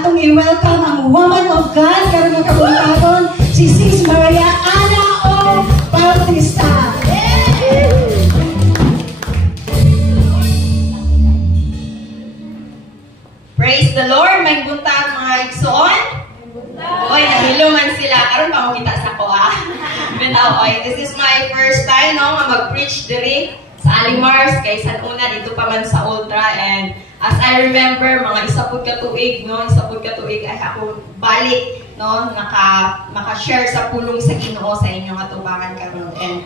atong i-welcome ang woman of God karon nga kabuntagon si Sis Maria Ana O. Bautista. Praise the Lord, may buntag mga igsoon. Oy, nahilungan sila. Karon pa mo kita sa kuha. Bitaw, oy, this is my first time no mag-preach diri sa Alimars kay San Una dito pa man sa Ultra, and as I remember mga isa pud ka tuig ay ako balik no naka-share sa pulong sa Ginoo sa inyong atubangan karon. And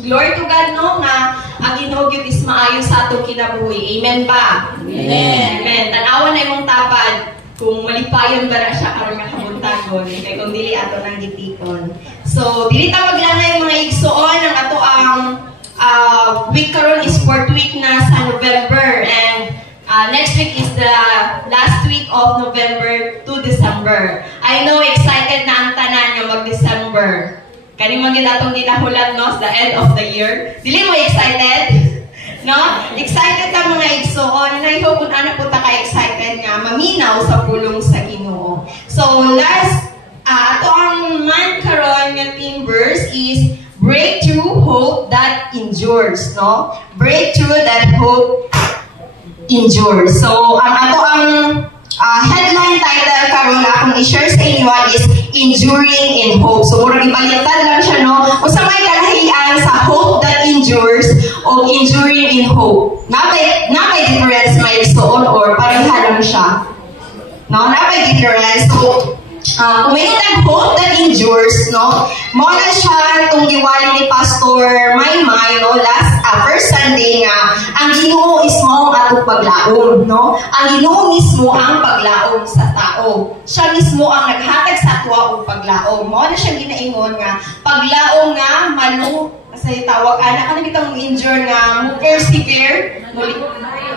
glory to God no nga ang Ginoo gyud is maayo sa atong kinabuhi. Amen ba? Amen. Amen. Tan-awan na imong tapad kung malipayon ba na siya karon nga kabuntagon kay kung dili ato nang gitikon. So dili ta maglangay mga igsoon ang ato ang week karon is 4th week na sa November, and next week is the last week of November to December. I know excited na ang tanan nyo mag-December. Kani magid atong ginahulat no sa the end of the year. Dili mo excited? No? Excited ta mga igsoon. I hope kung ana po ta ka excited nga maminaw sa pulong sa Ginoo. So last ato ang month karon nga theme verse is breakthrough hope that endures, no? Breakthrough that hope endures. So ang ato ang headline title karon akong i-share sa inyo is Enduring in Hope. So murag ipalitan lang siya no. Usa may kalahian sa hope that endures o enduring in hope. Napay difference may igsoon or pareha lang siya. No, napay difference. So kung may hope that endures, no, mo na siya itong giwali ni Pastor Maymay, no, last first Sunday nga, ang Ginoo is mo ang atong paglaom, no? Ang Ginoo mismo ang paglaom sa tao. Siya mismo ang naghatag sa atwa og paglaom. Mo na siya ginaingon nga, paglaom nga, kasi tawag, anak ka na bitang injure nga, mo persevere,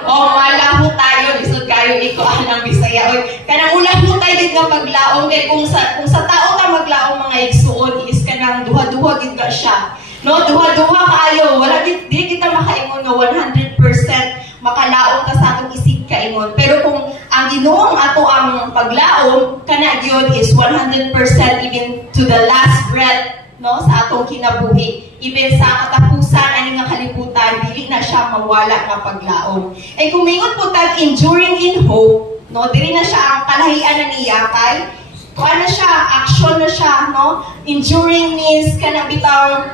malaho tayo, lisod kayo, iko anang Bisaya. Kanang ulah tayo din nga paglaom, kaya kung sa tao ka maglaom mga igsuon, is kanang duha-duha gid ka siya. No, duha-duha kaayo, wala di kita makaingon nga 100% makalaom ta sa atong isip kaingon. Pero kung ang Ginoo ato ang paglaom, kana gyud is 100% even to the last breath, no, sa atong kinabuhi. Even sa katapusan ani nga kalibutan, dili na siya mawala nga paglaom. And kung mingon po tag enduring in hope, no, dili na siya ang kalahian na niya kay kuan na siya, action na siya, no? Enduring means kana bitaw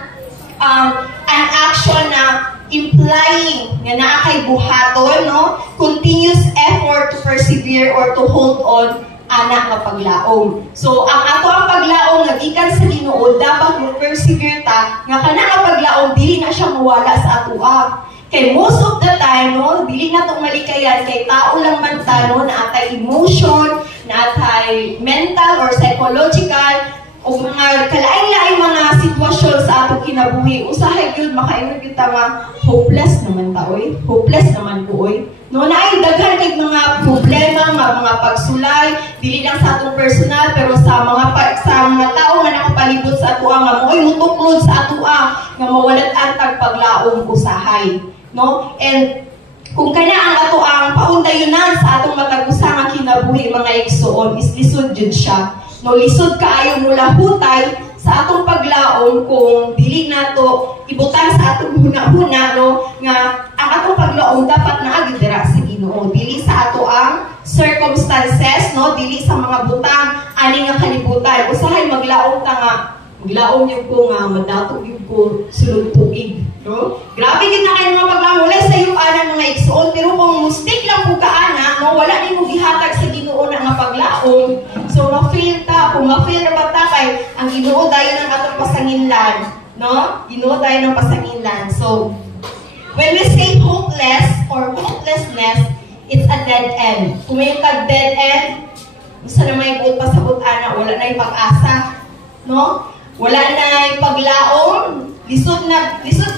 an action na implying nga naa kay buhaton, no? Continuous effort to persevere or to hold on anak nga paglaom. So ang ato ang paglaom nga gikan sa Ginoo, dapat mo persevere ta nga kana nga paglaom dili na siya mawala sa atoa. Kay most of the time, no, dili na itong malikayan kay tao lang man ta, no, na atay emotion, na atay mental or psychological o mga kalain-lain mga sitwasyon sa atong kinabuhi. Usahay gyud makaingon gyud ta nga hopeless naman ta oy. Hopeless naman ko oy. No, naay daghan kay mga problema, mga pagsulay, dili lang sa atong personal pero sa mga tao nga nakapalibot sa atoa nga moy mutuklod sa atoa nga mawalat-an tag paglaom usahay. No? And kung kana ang ato ang paundayunan sa atong matag usa nga kinabuhi mga igsoon is lisod jud siya. No, lisod kaayo mula hutay sa atong paglaom kung dili nato ibutan sa atong huna-huna, no, nga ang atong paglaom dapat naagi dira sa Ginoo, dili sa ato ang circumstances, no, dili sa mga butang ani nga kalibutan. Usahay maglaom ta nga maglaom yung ko nga madato yung ko sulod tuig, no? Grabe gid na kayo mga paglaom wala sa iyo ana mga igsoon, pero kung mistake lang po kaana, no, wala ni mo gihatag sa Ginoo na nga paglaom. So ma-feel ta, kung ma-feel na ba ta kay ang Ginoo dayon ang atong pasanginlan, no? Ginoo dayon ang pasanginlan. So when we say hopeless or hopelessness, it's a dead end. Kung may dead end, gusto na may buot pasabot ana, wala na yung pag-asa, no? Wala na paglaom, lisod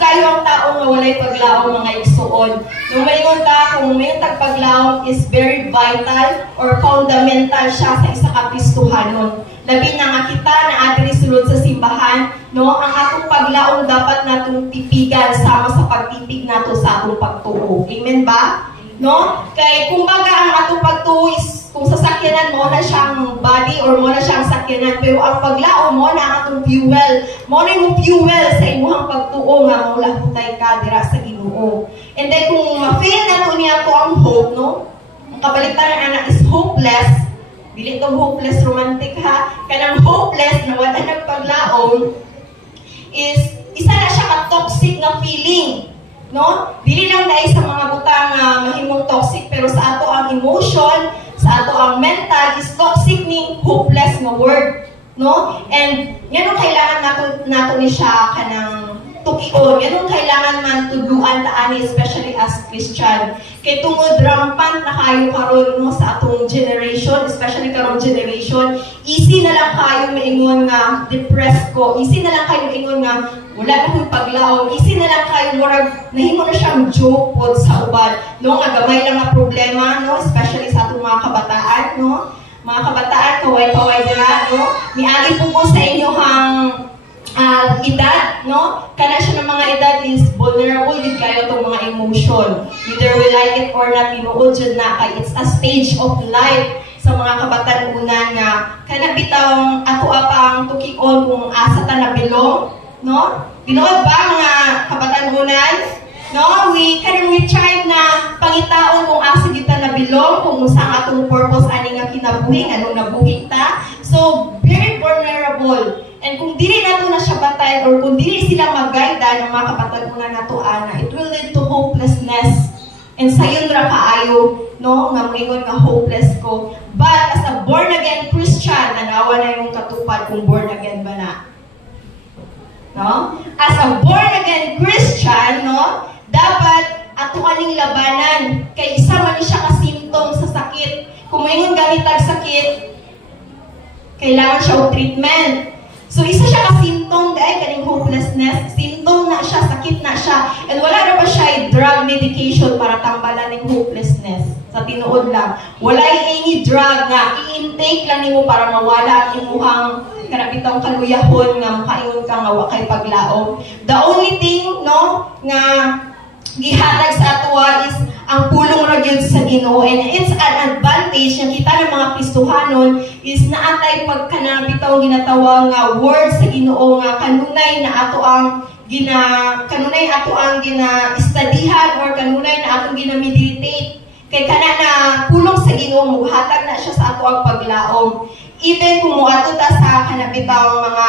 kayo ang tao nga walay paglaom mga igsuon. Yung mayon ta, kung may tagpaglaom is very vital or fundamental siya sa isa ka Kristohanon. Labi na nga kita na adiri sulod sa simbahan, no, ang atong paglaom dapat natong tipigan sama sa pagtipig nato sa atong pagtuo. Amen ba? No? Kay kumbaga ang atong pagtuo is kung sasakyan tanan mo na siyang body or mo na siyang sakyanan, pero ang paglaom mo na atong fuel. Mo na yung fuel sa imuhang pagtuo nga maulahutay ka dira sa Ginoo. And then kung ma-feel na to niya to ang hope, no? Ang kabalitan ng anak is hopeless. Dili tong hopeless romantic ha. Kanang hopeless na wala nagpaglaom is isa na siya ka-toxic na feeling. No? Dili lang dahil sa mga butang mahimong toxic, pero sa ato ang emotion, sa ato ang mental is toxic ni hopeless na word. No? And yan ang kailangan nato ni siya kanang tukion. Yan ang kailangan man tuduan taani, especially as Christian. Kay tungod rampant na kayo karon no, sa atong generation, especially karong generation, easy na lang kayo maingon nga depressed ko. Easy na lang kayo maingon nga wala na kong paglaom. Easy na lang kayo murag nahimo na siyang joke pod sa uban. No, nga gamay lang nga problema, no, especially sa atong mga kabataan, no. Mga kabataan, kaway-kaway dira, no. Miagi po ko sa inyo hang edad, no? Kana siya ng mga edad is vulnerable din kayo itong mga emotion. Either we like it or not, tinuod dyan na kay it's a stage of life sa mga kabatanunan nga kana bitawang ato apang tukikon kung asa ta na bilong, no? Tinuod ba mga kabatanunan? No? We try na pangitaon kung asa kita na bilong, kung saan atong purpose ani nga kinabuhi, anong nabuhi ta. So, very vulnerable. And kung dili nato na siya batay or kung dili sila mag-guide ng mga kapatanunan nato ana, it will lead to hopelessness. And sayon ra kaayo, no, nga moingon nga hopeless ko. But as a born again Christian, nanawa na yung katupad kung born again ba na. No? As a born again Christian, no, dapat ato aning labanan kay isa man siya ka symptom sa sakit. Kung moingon ganitag sakit, kailangan siya og treatment. So, isa siya ka-symptom dahil kaning hopelessness. Symptom na siya, sakit na siya. And wala na ba siya drug medication para tambalan ng hopelessness? Sa tinuod lang. Wala any drug nga. I-intake lang nimo para mawala ang imuhang kanapitang kaluyahon nga makaingon ka nga wakay paglaom. The only thing, no, nga gihatag sa atoa is ang pulong ra gyud sa Ginoo, and it's an advantage nga kita ng mga Kristohanon is naatay pagkanabitaw ginatawag nga word sa Ginoo nga kanunay na ato ang gina-studyhan or kanunay na atong gina-meditate. Kay kana na pulong sa Ginoo muhatag na siya sa ato ang paglaom. Even kung muadto ta sa kanabitaw mga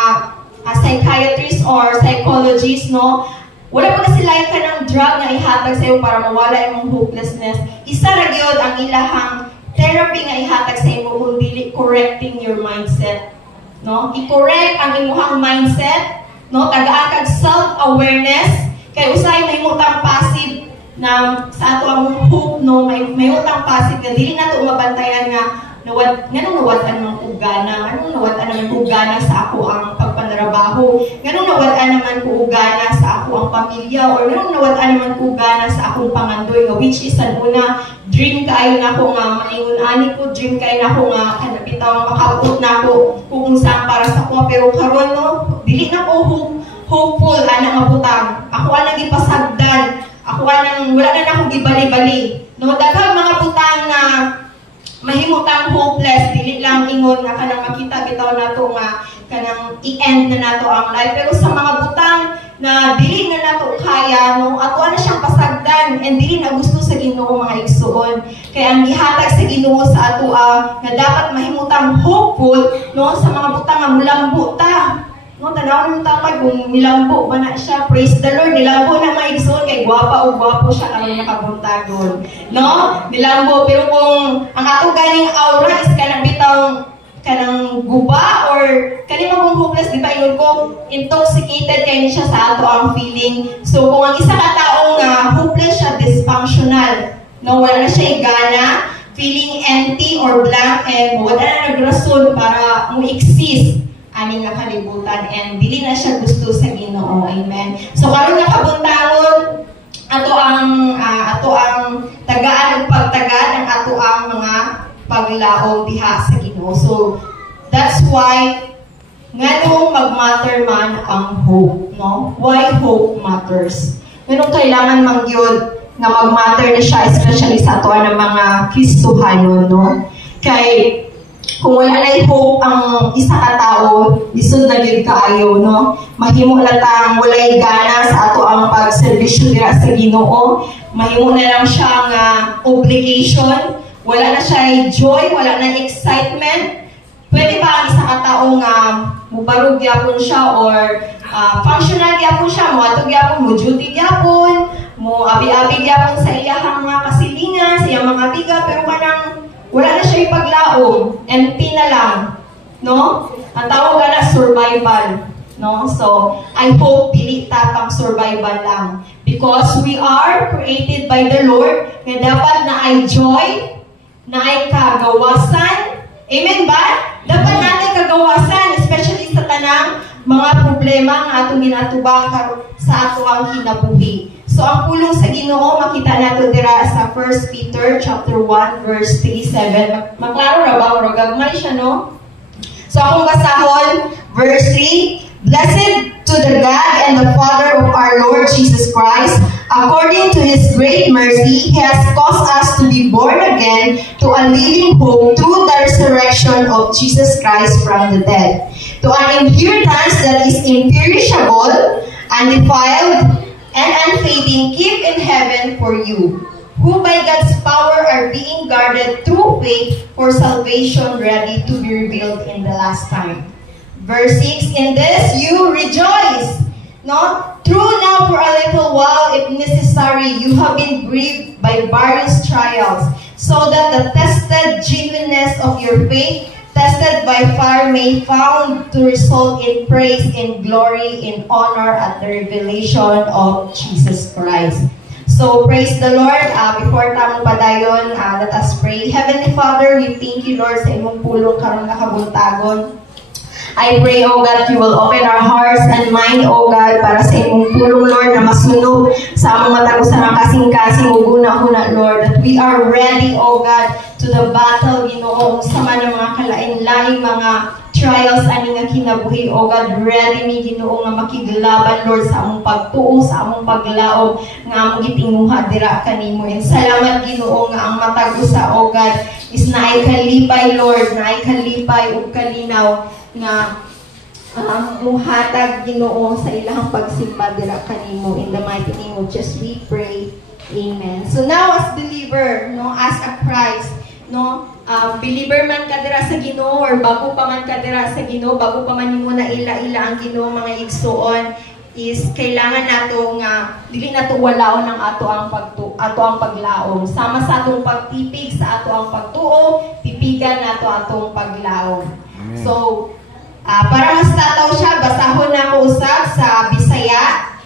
psychiatrists or psychologists, no, wala pa kasi like ka ng drug na ihatag sa'yo para mawala yung hopelessness. Isa ra gyud ang ilahang therapy nga ihatag sa imo kung dili correcting your mindset. No? I-correct ang imuhang mindset, no? Tagaan kag self-awareness kay usay mahimutang passive na sa ato ang hope, no, may utang passive nga dili nato mabantayan nga nganong nawad-an naman ko gana, nganong nawad-an naman ko gana sa ako ang pagpanarabaho, nganong nawad-an naman ko gana sa ako ang pamilya, or nganong nawad-an naman ko gana sa akong pangandoy, nga which is an una, dream kayo na ko nga, maingon-ani ko, dream kayo na ko nga, kanapitaw, makabot na ko, kung saan para sa ko, pero karon no, dili na ko hopeful, anang mabutang, ako anang ipasagdan, ako anang, wala na akong gibali-bali, no, daghang mga butang na, mahimutang hopeless, dili lang ingon nga kanang makita bitaw nato nga kanang i-end na nato ang life, pero sa mga butang na dili na nato kaya, no, ato na siyang pasagdan and dili na gusto sa Ginoo mga igsuon. Kaya ang gihatag sa Ginoo sa ato nga dapat mahimutang hopeful, no, sa mga butang nga mulambo ta. No, tanaw ng tapay kung nilambo ba na siya, praise the Lord, nilambo na maigsoon kay gwapa o gwapo siya karong nakabuntagon. No? Nilambo, pero kung ang ato ganing aura is kanang bitaw kanang guba or kanina kung hopeless, di ba yun ko, intoxicated kayo siya sa ato ang feeling. So kung ang isa ka tao nga hopeless siya, dysfunctional, no, wala na siya igana, feeling empty or blank, and wala na nagrason para mo-exist ani nga kalibutan, and dili na siya gusto sa Ginoo. Amen. So karon nga kabuntangon ato ang tagaan ug pagtagad ang ato ang mga paglaom diha sa Ginoo. So that's why nganong mag-matter man ang hope, no? Why hope matters? Nganong kailangan man gyud nga mag-matter na siya, especially sa ato ang mga Kristohanon, no? Kay kung wala na hope ang isa ka tao, lisod na gid kaayo, no? Mahimo na tang walay gana sa ato ang pagserbisyo dira sa Ginoo. Mahimo na lang siya nga obligation, wala na siya joy, wala na excitement. Pwede ba ang isa ka tao nga mubarog gyapon siya or functional gyapon siya, mo ato gyapon, mo duty gyapon, mo abi-abi gyapon sa iyang mga kasilingan, sa iyang mga biga, pero kanang wala na siya ipaglaom, empty na lang, no? Ang tawag na survival, no? So, I hope dili ta pang survival lang. Because we are created by the Lord, nga dapat na ay joy, na ay kagawasan. Amen ba? Dapat natin kagawasan, especially sa tanang mga problema nga atong ginatubang sa ato ang kinabuhi. So ang pulong sa Ginoo makita nato dira sa 1 Peter chapter 1 verse 3-7. Maklaro ra ba o gagmay siya, no? So akong basahon verse 3, Blessed to the God and the Father of our Lord Jesus Christ, according to His great mercy, He has caused us to be born again to a living hope through the resurrection of Jesus Christ from the dead, to an inheritance that is imperishable, undefiled, and unfading, keep in heaven for you, who by God's power are being guarded through faith for salvation ready to be revealed in the last time. Verse 6, in this you rejoice, no? True now for a little while, if necessary, you have been grieved by various trials, so that the tested genuineness of your faith, tested by fire, may found to result in praise, in glory, in honor at the revelation of Jesus Christ. So, praise the Lord. Before tamong padayon, let us pray. Heavenly Father, we thank you, Lord, sa imong pulong karon nga kabuntagon. I pray, O God, you will open our hearts and mind, O God, para sa imong pulong, Lord, na masunog sa among matagusan ng kasing-kasing uguna-huna, Lord, that we are ready, O God, to the battle, Ginoo, sa man ng mga kalain-laing mga trials ani nga kinabuhi, O God, ready mi Ginoo nga makiglaban, Lord, sa among pagtuo, sa among paglaom nga among gitinguha dira kanimo. And salamat, Ginoo, nga ang matagusa, O God, is naay kalipay, Lord, naay kalipay ug kalinaw nga muhatag, Ginoo, sa ilahang pagsimba dira kanimo. In the mighty name of Jesus we pray. Amen. So now as believer, no, as a Christ, no, believer man ka dira sa Ginoo or bago pa man ka dira sa Ginoo, bago pa man nimo na ila-ila ang Ginoo, mga igsuon, is kailangan nato nga dili nato walaon ang ato ang paglaom. Sama sa atong pagtipig sa ato ang pagtuo, tipigan nato atong paglaom. Amen. So para mas tataw siya, basahon na ko usab sa Bisaya.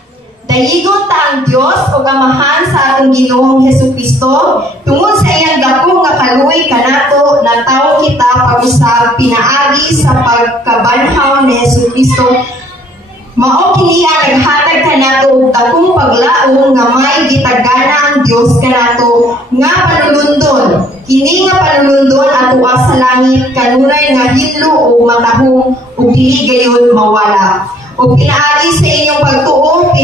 Dayigon ta ang Dios o gamahan sa atong Ginoong Hesukristo, tungod sa iyang dako nga kaluoy kanato, natawo kita pag-usab pinaagi sa pagkabanhaw ni Hesukristo. Mao kini ang naghatag kanato og dakong paglaom nga may gitagana ang Dios kanato nga panulundon. Kini nga panulundon atoa sa langit kanunay nga hidlo o matahong ug dili gayud mawala. O pinaagi sa inyong pagtuo,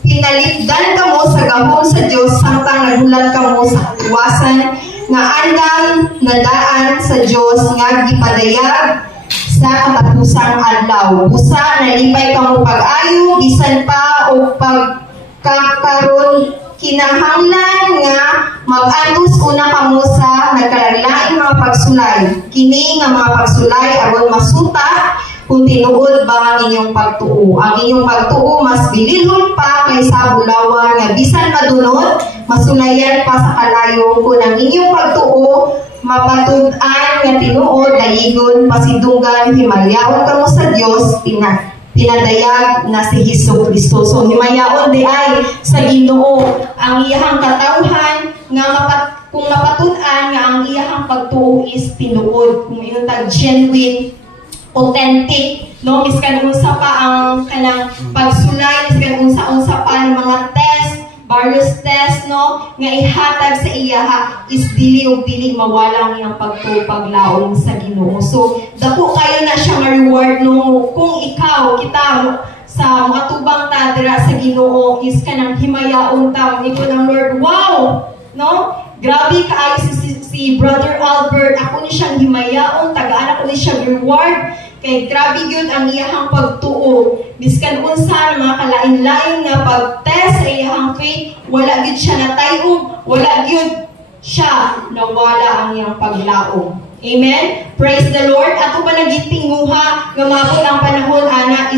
pinalipdan kamo sa gahom sa Dios samtang nagulat kamo sa iwasan nga andang nadaan sa Dios nga gipadayag sa katapusang adlaw. Busa nalipay kamo pag-ayo bisan pa o pagkakaroon kinahanglan nga mag-atos una kamo sa nagkalalaing mga pagsulay. Kini nga mga pagsulay aron masuta kung tinuod ba ang inyong pagtuo. Ang inyong pagtuo mas bililhon pa kaysa bulawan nga bisan madunod, masulayan pa sa kalayo. Kung ang inyong pagtuo mapatud-an nga tinuod, dayigon, pasidunggan, himayaon kamo sa Dios, pinadayag na si Hesukristo. So himayaon di ay sa Ginoo ang iyahang katawhan nga kung mapatud-an nga ang iyahang pagtuo is tinuod, kung iyon tag genuine, authentic, no? Miskan unsa pa ang kanang pagsulay, miskan unsa pa ang mga test, various test, no? Nga ihatag sa iya is dili og dili mawala ang iyang paglaom sa Ginoo. So dako kayo na siya nga reward, no? Kung ikaw kita sa mga tubang ta dira sa Ginoo is kanang himayaon ta iko ng Lord. Wow, no? Grabe kaayo si Brother Albert. Ako ni siyang himayaon, tagaan ako ni siyang reward. Kay grabe gyud ang iyahang pagtuo. Biskan unsa mga kalain-lain nga pag-test sa iyahang faith, wala gyud siya natayog, wala gyud siya nawala ang iyang paglaom. Amen? Praise the Lord. Ato pa nagitinguha nga mabot ang panahon ana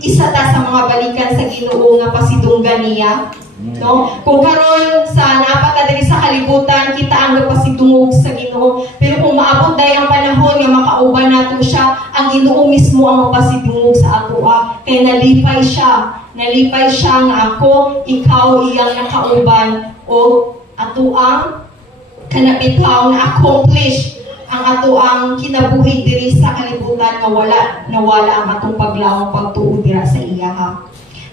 isa ta sa mga balikan sa Ginoo nga pasidunggan niya. No? Kung karon sa napata diri sa kalibutan kita ang napasidungog sa Ginoo, pero kung maabot day ang panahon nga makauban nato siya, ang Ginoo mismo ang mapasidungog sa ato. Kay nalipay siya nga ako, ikaw iyang nakauban o ato ang kanapitaw na accomplish ang ato ang kinabuhi diri sa kalibutan nga nawala ang atong paglaom pagtuo dira sa iya.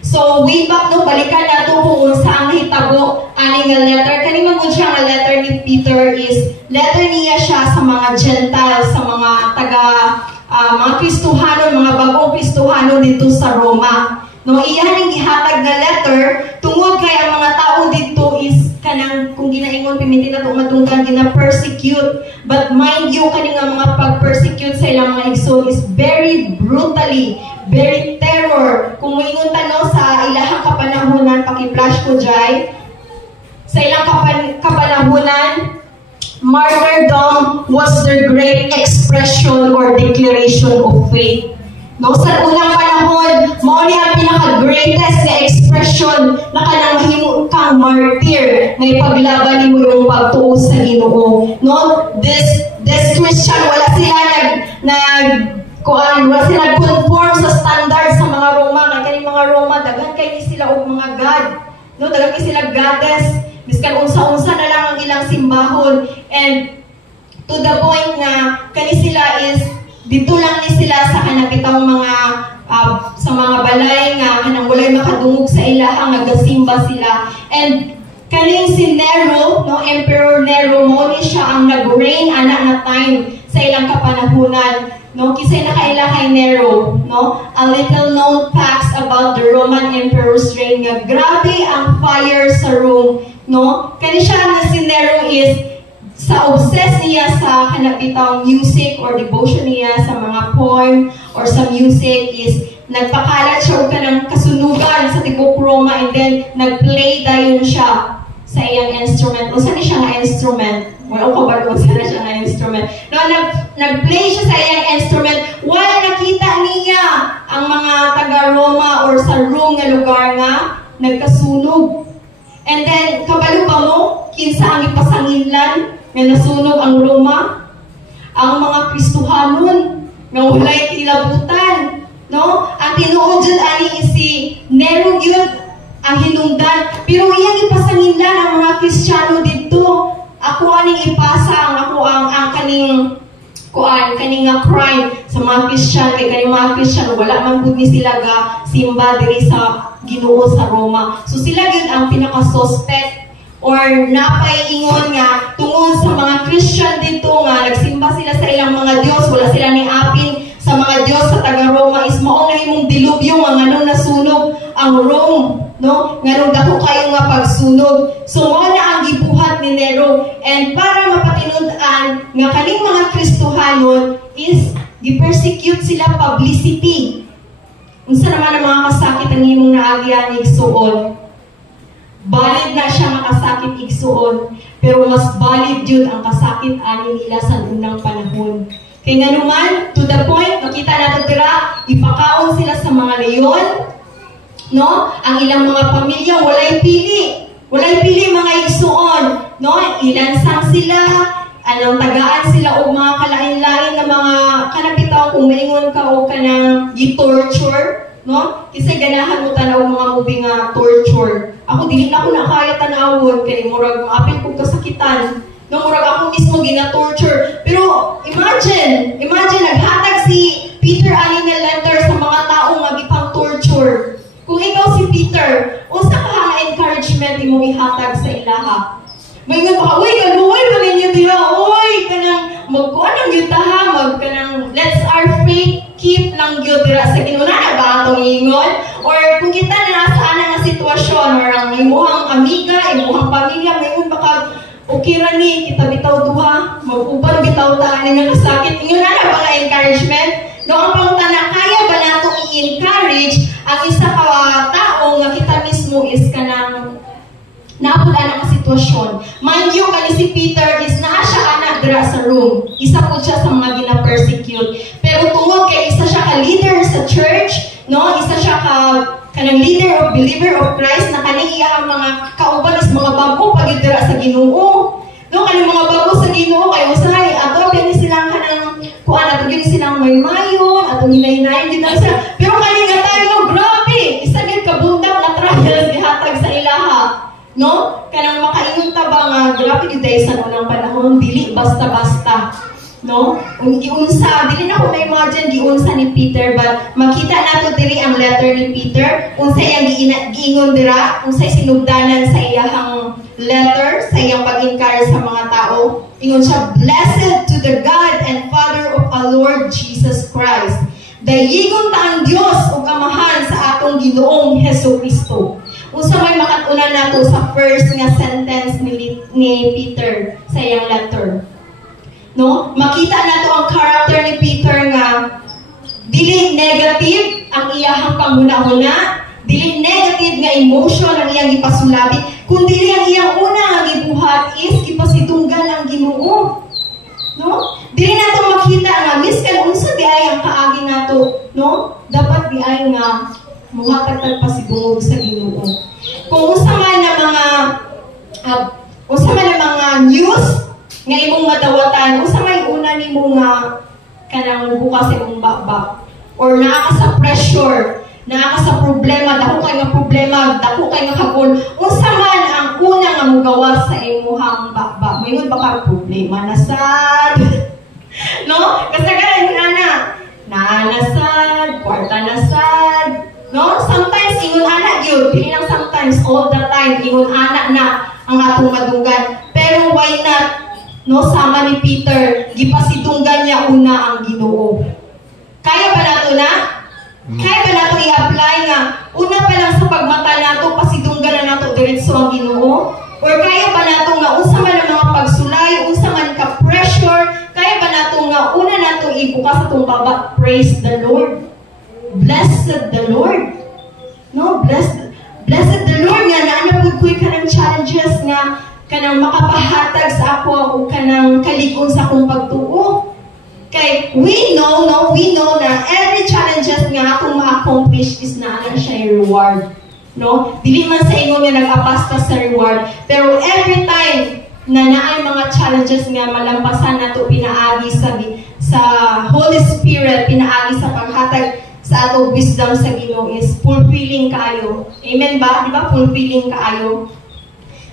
So, way back no, balikan nato kung unsa ang nahitabo ani nga letter. Kani man siya nga letter ni Peter is letter niya siya sa mga Gentiles, sa mga mga Kristohanon, mga bagong Kristohanon dito sa Roma. No, iya ning gihatag nga letter tungod kay ang mga tao dito is kanang kung ginaingon pimitin nato matunggan gina-persecute. But mind you, kani nga mga pag-persecute sa ilang mga igsoon is very brutally, very terror. Kung moingon tanong sa ilahang kapanahunan, paki-flash ko jay, sa ilang kapanahunan, martyrdom was their great expression or declaration of faith. No, sa unang panahon, mao ni ang pinaka-greatest na expression na kanang mahimo kang martyr, na ipaglaban nimo yung pagtuo sa Ginoo. No, this Christian wala sila wala sila conform sa standard sa mga Roma. Kay mga Roma daghan kay sila og mga god. No, daghan kay sila goddess. Biskan unsa-unsa na lang ang ilang simbahon, and to the point nga kani sila is dito lang ni sila sa kanapitang mga sa mga balay nga kanang walay makadungog sa ilaha nga gasimba sila. And kaning si Nero, no, Emperor Nero, mo ni siya ang nag-reign ana na time sa ilang kapanahunan. No, kisay nakaila kay Nero, no? A little known facts about the Roman Emperor's reign nga grabe ang fire sa Rome, no? Kani siya na si Nero is sa obsess niya sa kanapitang music or devotion niya sa mga poem or sa music is nagpakalat siya og kanang kasunugan sa tibok Roma, and then nagplay dayon siya sa iyang instrument. Usa ni siya nga instrument. Wala ko ba kung saan siya nga instrument. No, nagplay siya sa iyang instrument while nakita niya ang mga taga-Roma or sa Rome nga lugar nga nagkasunog. And then, kabalo pa mo, kinsa ang ipasanginlan nga nasunog ang Roma? Ang mga Kristohanon nga walay kilabutan. No? Ang tinuod jud ani si Nero gyud ang hinungdan. Pero iyang ipasanginlan ang mga Kristiyano dito. Ako aning ipasa ang kaning crime sa mga Christian, kay kaning mga Christian wala man gud ni sila ga simba diri sa Ginoo sa Roma. So sila gyud ang pinaka-suspect or napay ingon nga tungod sa mga Christian dito nga nagsimba sila sa ilang mga Dios, wala sila ni apin sa mga Dios sa taga-Roma is mao na imong dilubyo nga nganong nasunog ang Rome, no? Nganong dako kayo nga pagsunog. So mao na ang gibuhat ni Nero, and para mapatinud-an nga kaning mga Kristohanon is gi-persecute sila publicity. Unsa naman ang mga kasakit ang imong naagyan igsuon? Valid na siya nga kasakit igsuon, pero mas valid yun ang kasakit ani nila sa unang panahon. Kaya nga naman, to the point, makita natin tira, ipakaon sila sa mga leon, no? Ang ilang mga pamilya, walay pili. Walay pili mga igsuon, no? Ilansang sila, tagaan sila o mga kalain-lain na mga kanapitaw kung maingon ka o kanang gi-torture, no? Kasi ganahan mo tanaw mga movie nga torture. Ako, dili na ako nakaya tanawon, kaya murag maapil kong kasakitan. No, murag ako mismo gina-torture. Pero imagine, naghatag si Peter ani nga letter sa mga tao nga gipang torture. Kung ikaw si Peter, unsa ka encouragement imong ihatag sa ilaha? May nga baka, uy, kaluoy pa ninyo diha, uy, kanang magkuan ang gyud ta ha, kanang let's our faith keep lang gyud dira sa Ginoo na ba atong ingon? Or kung kita na nasa ana nga sitwasyon or ang imuhang amiga, imuhang pamilya, mayroon baka okay ra ni, kita bitaw duha, mag-uban bitaw ta ani nga kasakit. Ingon na mga encouragement. No, ang pangutana, kaya ba nato i-encourage ang isa ka tao nga kita mismo is kanang naapod ana ka sitwasyon. Mind you, kani si Peter is naa siya anak dira sa room. Isa po siya sa mga gina-persecute. Pero tungod kay isa siya ka leader sa church, no? Isa siya ka kanang leader of believer of Christ na kani iyang mga kauban is mga bago pag dira sa Ginoo. No, kani mga bago sa Ginoo kay usahay ato kini silang kanang kuan ato gid silang mayon, ato hinay-hinay gid sila. Pero kani nga tayo grabe, isa gid ka bundak na trials gihatag sa ilaha. No? Kanang makaingon ta ba nga grabe gid sa unang panahon, dili basta-basta. No? Giunsa, dili na ko ma-imagine giunsa ni Peter, but makita nato diri ang letter ni Peter, unsay ang giingon dira, unsay sinugdanan sa iyang letter, sa iyang pag-encourage sa mga tao. Ingon siya, "Blessed to the God and Father of our Lord Jesus Christ. Dayigon ta ang Dios ug Amahan sa atong Ginoong Hesukristo." Unsa may makatunan nato sa first nga sentence ni Peter sa iyang letter. No? Makita nato ang character ni Peter nga dili negative ang iyang panghuna-huna, dili negative nga emotion ang iyang ipasulabi, kundi ang iyang una nga gibuhat is ipasidunggan ang Ginoo. No? Dili nato makita nga miskan unsa biay ang kaagi nato, no? Dapat biay nga muhatag tag pasidungog sa Ginoo. Kung unsa man mga news nga imong madawatan, unsa may una nimo nga kanang bukas imong bakbak or naa ka sa pressure, naa ka sa problema, dako kay nga problema, dako kay nga hagol, unsa man ang una nga mogawas sa imong bakbak, mayud ba ka problema na sad? No? Kasagaran na sad, kwarta na sad. No? Sometimes ingon ana gyud, dili lang sometimes, all the time ingon ana na ang atong madunggan. Pero why not? No, sama ni Peter, gipasidunggan niya una ang Ginoo. Kaya ba nato na? Kaya ba nato i-apply nga una pa lang sa pagmata nato pasidunggan na nato diretso ang Ginoo? Or kaya ba nato nga unsa man ang mga pagsulay, unsa man ka pressure, kaya ba nato nga una nato ibukas atong baba, praise the Lord. Blessed the Lord. No, blessed the Lord nga naana pud koy kanang challenges nga kanang makapahatag sa ako o kanang kaligon sa akong pagtuo. Kay we know na every challenges nga akong ma-accomplish is na siya reward. No? Dili man sa ingon nga nag-apas ka sa reward, pero every time na naay mga challenges nga malampasan nato pinaagi sa Holy Spirit, pinaagi sa paghatag sa atong wisdom sa Ginoo is fulfilling kaayo. Amen ba? Di ba? Fulfilling kaayo.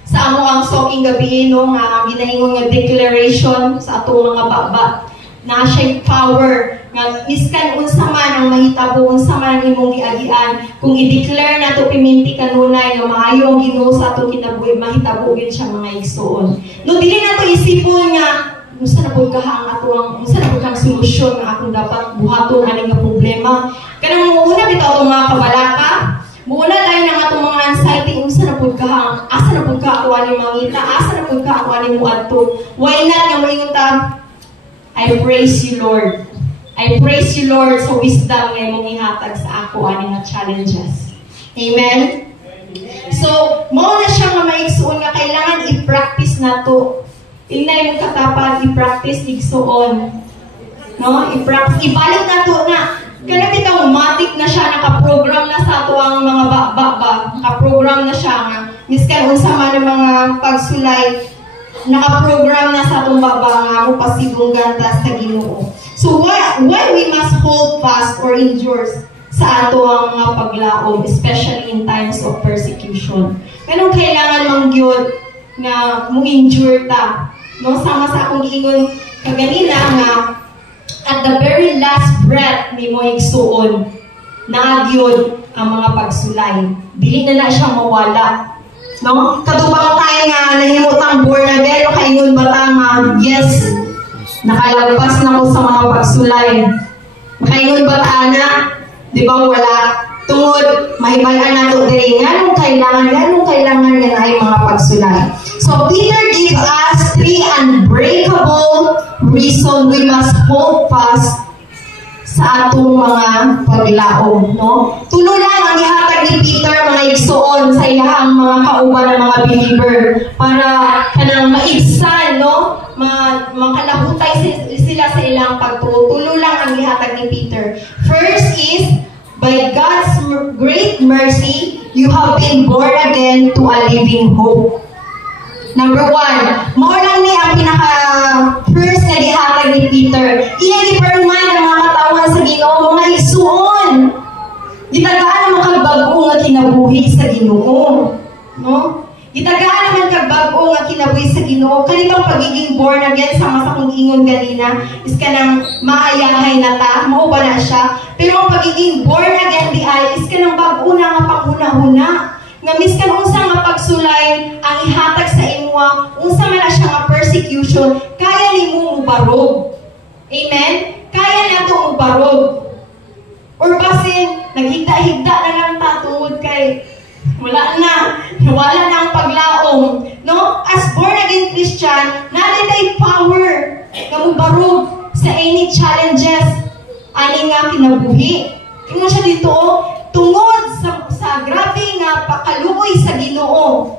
Sa amo ang soking gabi nga ginaingon nga declaration sa atong mga baba na siya power nga miskan unsa man ang mahitabo, unsa man ang imong giagian, kung i-declare nato piminti kanunay nga maayo ang Ginoo sa atong kinabuhi, mahitabo gyud siya mga igsoon. No dili nato isipon nga unsa na pud ang atong unsa na pud ang solusyon nga akong dapat buhaton ani nga problema. Kanang una bitaw atong mga kabalaka, muna tayo ng atong mga anxiety, unsa na pud ka, asa na pud ka ako ani mangita, asa na pud ka ako ani muadto. Why not nga moingon ta, I praise you Lord. I praise you Lord sa wisdom nga imong ihatag sa ako ani nga challenges. Amen. So, mao na siya nga maigsuon nga kailangan i-practice nato. Tingnan imong katapat, i-practice igsuon. No? I-practice, ibalik nato na. Kana bitaw matik na siya, naka-program na sa ato ang mga naka-program na siya nga miskan unsa man ang mga pagsulay, naka-program na sa atong baba nga mo pasidunggan ta sa Ginoo. So why we must hold fast or endure sa ato ang mga paglaom, especially in times of persecution. Kanang kailangan mang gyud nga mo endure ta. No, sama sa akong giingon kaganina nga at the very last breath ni mo igsuon, nagyod ang mga pagsulay. Dili na siya mawala. No? Katubang tayo nga nahimutang born again, makaingon ba ta nga, yes, nakalagpas na ko sa mga pagsulay. Makaingon ba ta na, di ba wala? Tungod, mahibayan na ito diri, ganong kailangan yan ay mga pagsulay. So Peter gives us 3 unbreakable reasons we must hold fast sa atong mga paglaom, no? Tulo lang ang ihatag ni Peter mga igsoon sa iyang mga kauban ng mga believer para kanang maibsan, no? Makalabutai sila sa ilang pagtuo. Tulo lang ang ihatag ni Peter. First is, by God's great mercy, you have been born again to a living hope. Number 1, mao lang ni ang pinaka-first na gihatag ni Peter. Iyang i-remind ang mga katawan sa Ginoo, mga igsoon. Gitagaan ang makagbago nga kinabuhi sa Ginoo. No? Gitagaan naman kagbago nga kinabuhi sa Ginoo. Kanibang pagiging born again, sama sa kong ingon ganina, is kanang maayahay na ta, mao ba na siya? Pero ang pagiging born again di ay, is kanang bago na nga panghuna-huna. Nga miskan unsa nga pagsulay ang ihatag sa imwa, unsa man na siya nga persecution, kaya nimo mubarog. Amen? Kaya nato mubarog. Or basin, naghigda-higda na lang ta tungod kay wala na ang paglaom. No? As born again Christian, natin power nga mubarog sa any challenges ani nga kinabuhi. Ingon siya dito, tungod sa grabe nga pakaluoy sa Ginoo,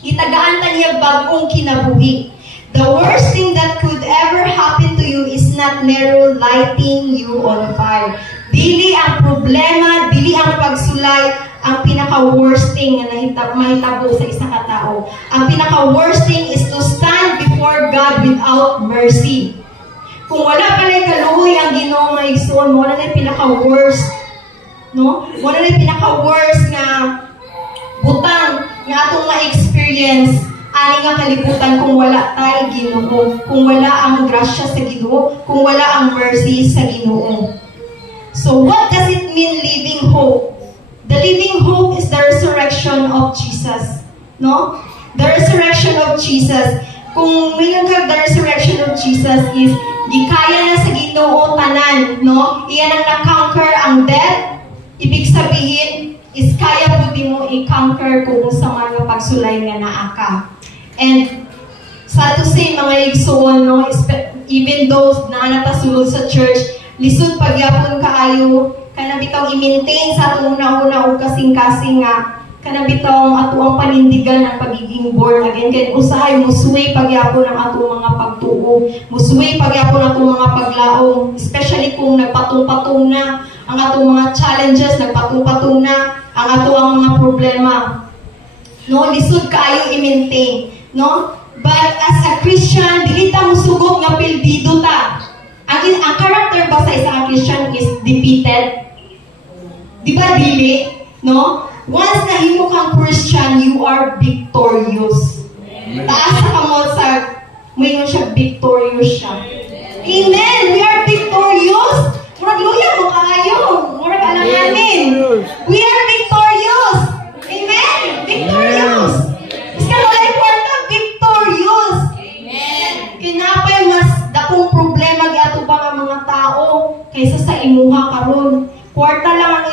itagaan ta niya bagong kinabuhi. The worst thing that could ever happen to you is not narrow lighting you on fire. Dili ang problema, dili ang pagsulay, ang pinaka-worst thing na mahitabo sa isang katao. Ang pinaka-worst thing is to stand before God without mercy. Kung wala pa rin kaluoy ang Ginoo nga igsoon, wala na yung pinaka-worst. No? Wala na yung pinaka-worst nga butang nga atong ma-experience, ani nga kalibutan kung wala tayo Ginoo, kung wala ang grasya sa Ginoo, kung wala ang mercy sa Ginoo. So what does it mean living hope? The living hope is the resurrection of Jesus. No? The resurrection of Jesus. Kung mayroon ka the resurrection of Jesus is gikaya na sa Ginoo tanan, no? Iyan ang na-conquer ang death. Ibig sabihin is kaya po di mo i-conquer kung sa mga pagsulay nga naa ka. And sa to say mga igsoon, no, even those na natasulod sa church, lisod pagyapon kaayo, kanabitaw i-maintain sa atong una-una o kasing-kasing nga, kanabitaw ato ang panindigan ng pagiging born again. Kaya usahay, musuway pagyapon ang atong mga pagtuo, musuway pagyapon ang atong mga paglaong, especially kung nagpatong-patong na ang atong mga challenges, nagpatong-patong na ang atong mga problema. No, lisod kaayo i-maintain, no? But as a Christian, dili ta musugod nga pildido ta. Ang character ba sa isang Christian is defeated? Di ba dili? No? Once na himo kang Christian, you are victorious. Taas sa kamot sa moingon siya, victorious siya. Amen! We are victorious! Murag luya mo kaayo. Murag alanganin. We are victorious! Amen! Victorious! Iska wala yung kwarta, victorious! Amen! Kinapay mas dakong problema giato pa nga mga tao kaysa sa imuha karon. Kwarta lang ang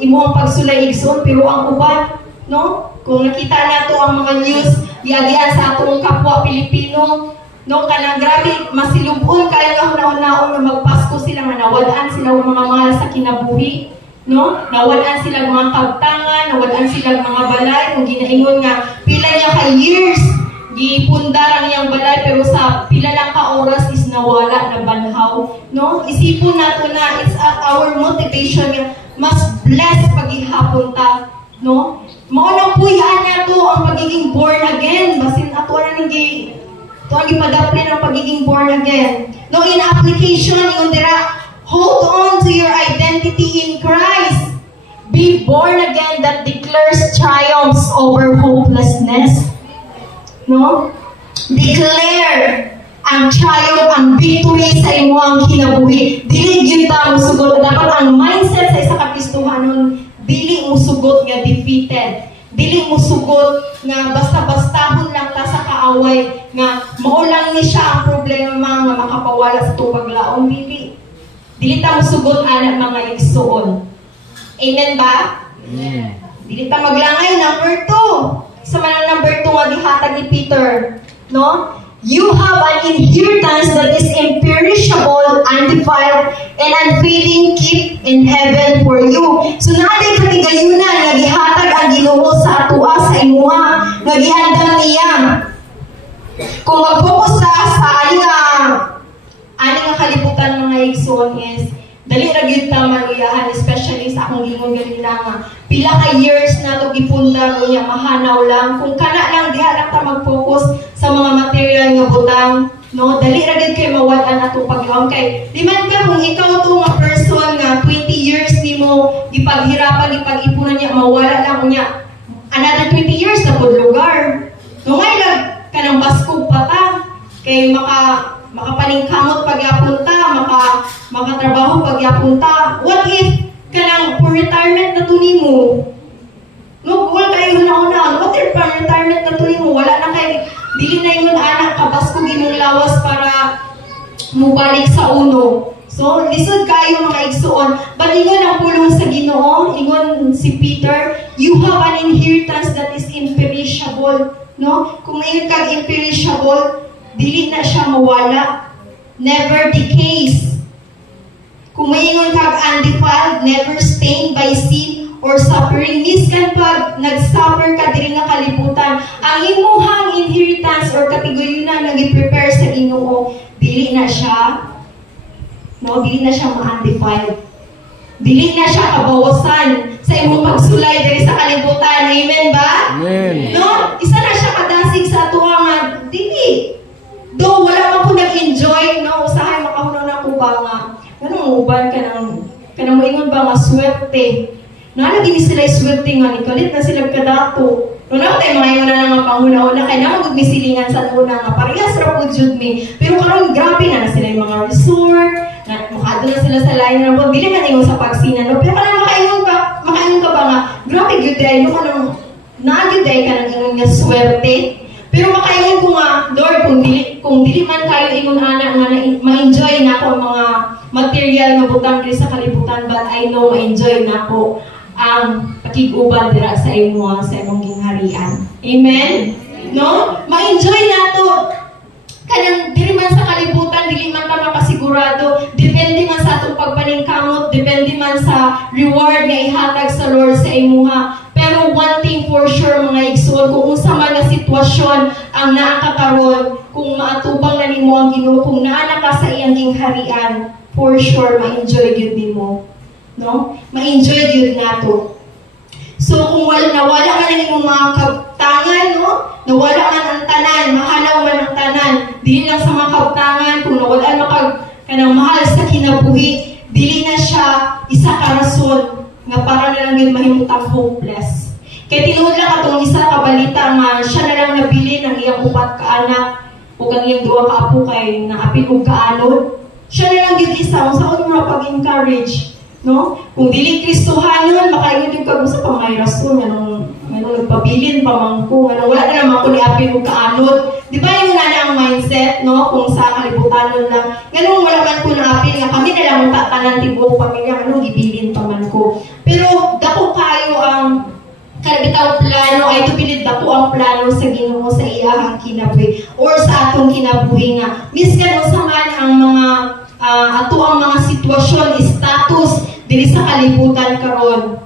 imuhang pagsulay igsoon, pero ang uban, no? Kung nakita nato ang mga news giagian sa atong kapwa Pilipino, no, kanang grabe masilubon kayo nga hunaon-naon nga magpasko sila nga nawad-an sila ng mga mahal sa kinabuhi, no? Nawad-an sila ng mga kabtangan, nawad-an sila ng mga balay, kung ginaingon nga pila niya ka years gipundar ang iyang balay, pero sa pila lang ka oras is nawala na banhaw, no? Isipon nato na it's our motivation nga mas blessed paghihapon ta, no? Mao nang puyaan nato ang pagiging born again, basin ato na nang ipadapli ng pagiging born again. No, in application, yung dira, hold on to your identity in Christ. Be born again that declares triumphs over hopelessness. No? Declare ang triumph, ang victory sa imuang kinabuhi. Dili gyud ta musugot. Dapat ang mindset sa isa ka Kristohanon, dili musugot nga defeated. Dili musugot nga basta-bastahon lang ta sa kaaway nga mao lang ni siya ang problema nga makapawala sa itong paglaom. Dili ta musugot anak mga igsoon. Amen ba? Amen. Dili ta maglangay. Number 2, sa mga number 2 nga gihatag ni Peter, no? You have an inheritance that is imperishable, undefiled, and unfading, keep in heaven for you. So natin katigayunan nga gihatag ang Ginoo sa atua sa imuha, nga gihandam niya. Kung mag-focus sa aning nga kalibutan mga igsoon is dali ra gyud ta manuyahan, especially sa akong gingon ganina nga pila ka years na to gipundar unya mahanaw lang kung kana lang diha lang ta mag-focus sa mga material nga butang, no, dali ra gyud kay mawad-an atong pag-iwan kay di man ka kung ikaw to nga person nga 20 years nimo gipaghirapan gipag-ipunan niya mawala lang unya another 20 years sa pud lugar, no, ngay lang kanang baskog pa ta kay makapaningkamot pagyapunta, makatrabaho pagyapunta. What if kanang for retirement na tuni mo? No, wala kayo una-una. What if for retirement na tuni mo? Wala na kay dili na yung anak kabaskog imong lawas para mubalik sa uno. So, lisod kayo mga igsuon. But ingon ang pulong sa Ginoo, ingon si Peter, you have an inheritance that is imperishable. No? Kung mayon kag imperishable, dili na siya mawala. Never decays. Kung mayon kag undefiled, never stained by sin or suffering. Miskan pag nag-suffer ka diri nga kalibutan, ang imuhang inheritance or kategorya na gi-prepare sa Ginoo, dili na siya, no, dili na siya ma-undefiled. Dili na siya kabawasan sa imong pagsulay diri sa kalibutan. Amen ba? Amen. No? Isa na siya kadasig sa atuwa nga dili. Do wala man ko nag-enjoy, no, usahay makahunaw na ko ba nga. Ganun uban kanang moingon ba nga swerte. Na gini sila swerte nga ni kalit na sila kadato. No na tay mga ingon na nga panghuna-una kay na magud misilingan sa una nga parehas ra pud jud mi. Pero karon grabe na sila yung mga resort. Makadto na sila sa lain na po, dili man ingon sa pagsinan, no? Pero kanang makaingon ka ba nga, grabe gyud day, no, kanang naagyo day ka nang ingon nga swerte. Pero makaingon ko nga, Lord, kung dili man kayo ingon ana nga ma-enjoy na ako ang mga material nga butang diri sa kalibutan, but I know ma-enjoy na ako ang pakiguban dira sa imo sa imong gingharian. Amen? No? Ma-enjoy na to. Kanang dili man sa kalibutan, dili man ka makasigurado, depende man sa atong pagpaningkamot, depende man sa reward nga ihatag sa Lord sa imuha. Pero one thing for sure mga igsoon, kung unsa man nga sitwasyon ang naakakaron, kung maatubang na nimo ang Ginoo, kung naa ka sa iyang gingharian, for sure ma-enjoy gyud nimo, no? Ma-enjoy gyud nato. So kung nawala man ang imong mga kabtangan, no? Nawala man ang tanan, mahanaw man ang tanan, dili lang sa mga kabtangan, kung nawala man kanang mahal sa kinabuhi, dili na siya isa ka rason nga para na lang yun mahimutang hopeless. Kaya tinuod lang atong isa ka balita nga siya na lang nabili ng iyang 4 ka anak o ang iyang 2 ka apo kay naapil og kaanod. Siya na lang yun isa, unsaon mo pag-encourage, no? Kung dili Kristohanon, makaingon yung kag-usa pa may rason, anong nagpabilin pa man ko, wala na naman ko niapil og kaanod. Di ba yung nga ang mindset, no? Kung sa kalibutanon lang, ganun wala man ko naapil, nga kami na lang tatanan tibok pamilya, anong ibilin pa man ko. Pero dako kayo ang kalibitaw plano, ay tubilid dako ang plano sa Ginoo sa iyahang kinabuhi or sa atong kinabuhi nga. Miskan sa man ang mga ato ang mga sitwasyon, status dili sa kalibutan karon.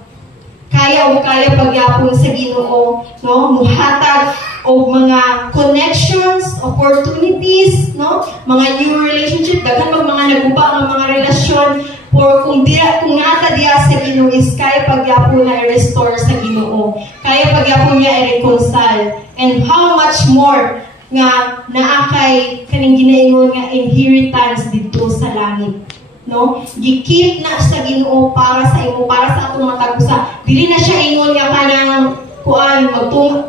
Kaya pagyapon sa Ginoo, no? Muhatag og mga connections, opportunities, no? Mga new relationship, daghan mga naguba nga mga relasyon for kung nata diya sa Ginoo is kaya pagyapon na i-restore sa Ginoo. Kaya pagyapon niya i-reconcile. And how much more nga naakay kaning ginaingon nga inheritance dito sa langit, no? Gikeep na sa Ginoo para sa imo, para sa atong mga tagusa. Dili na siya ingon nga kanang kuan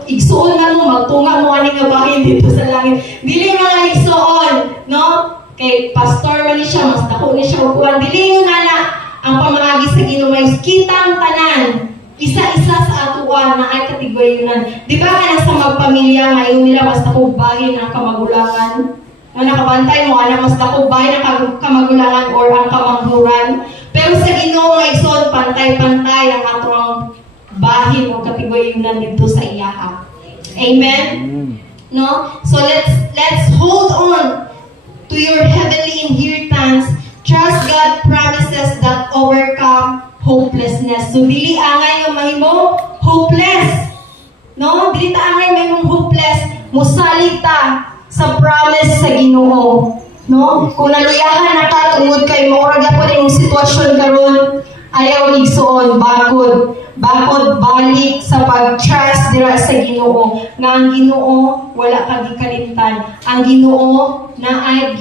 igsuon na mo magtunga mo ani nga bahin dito sa langit. Dili nga igsuon, no? Kay pastor man ni siya, mas dako ni siya og kuan. Dili yun na ang pamangagi sa Ginoo may kitang tanan. Isa-isa sa atuan na ay katigayunan. Di ba ka sa magpamilya ngayon nila mas dako bahin ang kamagulangan? Na nakabantay mo, anak mas dako bahin ang kamagulangan or ang kamanghuran. Pero sa Ginoo nga igsoon, pantay-pantay ang atong bahin o katigayunan dito sa iyaha. Amen? No? So let's hold on to your heavenly inheritance. Trust God promises that overcome hopelessness. So dili angay nga mahimo hopeless. No? Dili ta angay mahimong hopeless. Musalig ta sa promise sa Ginoo. No? Kung naluyahan na ka tungod kay maura gyapon imong sitwasyon karon, ayaw igsuon bakod balik sa pag-trust dira sa Ginoo. Nga ang Ginoo wala ka gikalimtan. Ang Ginoo naay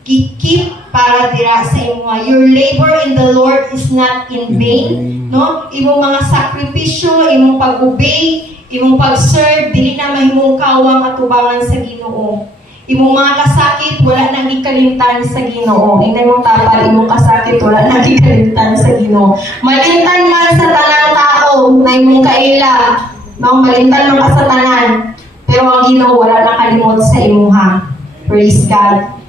gikip para dira sa imo. Your labor in the Lord is not in vain. No? Imong mga sakripisyo, imong pag-obey, imong pag-serve, dili na mahimong kawang atubangan sa Ginoo. Imong mga kasakit, wala nang gikalimtan sa Ginoo. Inay mong tapal, imong kasakit, wala nang gikalimtan sa Ginoo. Malintan man sa tanang tao, na imong kaila, no? Malintan man ka sa tanan, pero ang Ginoo wala nang kalimot sa imuha. Praise God.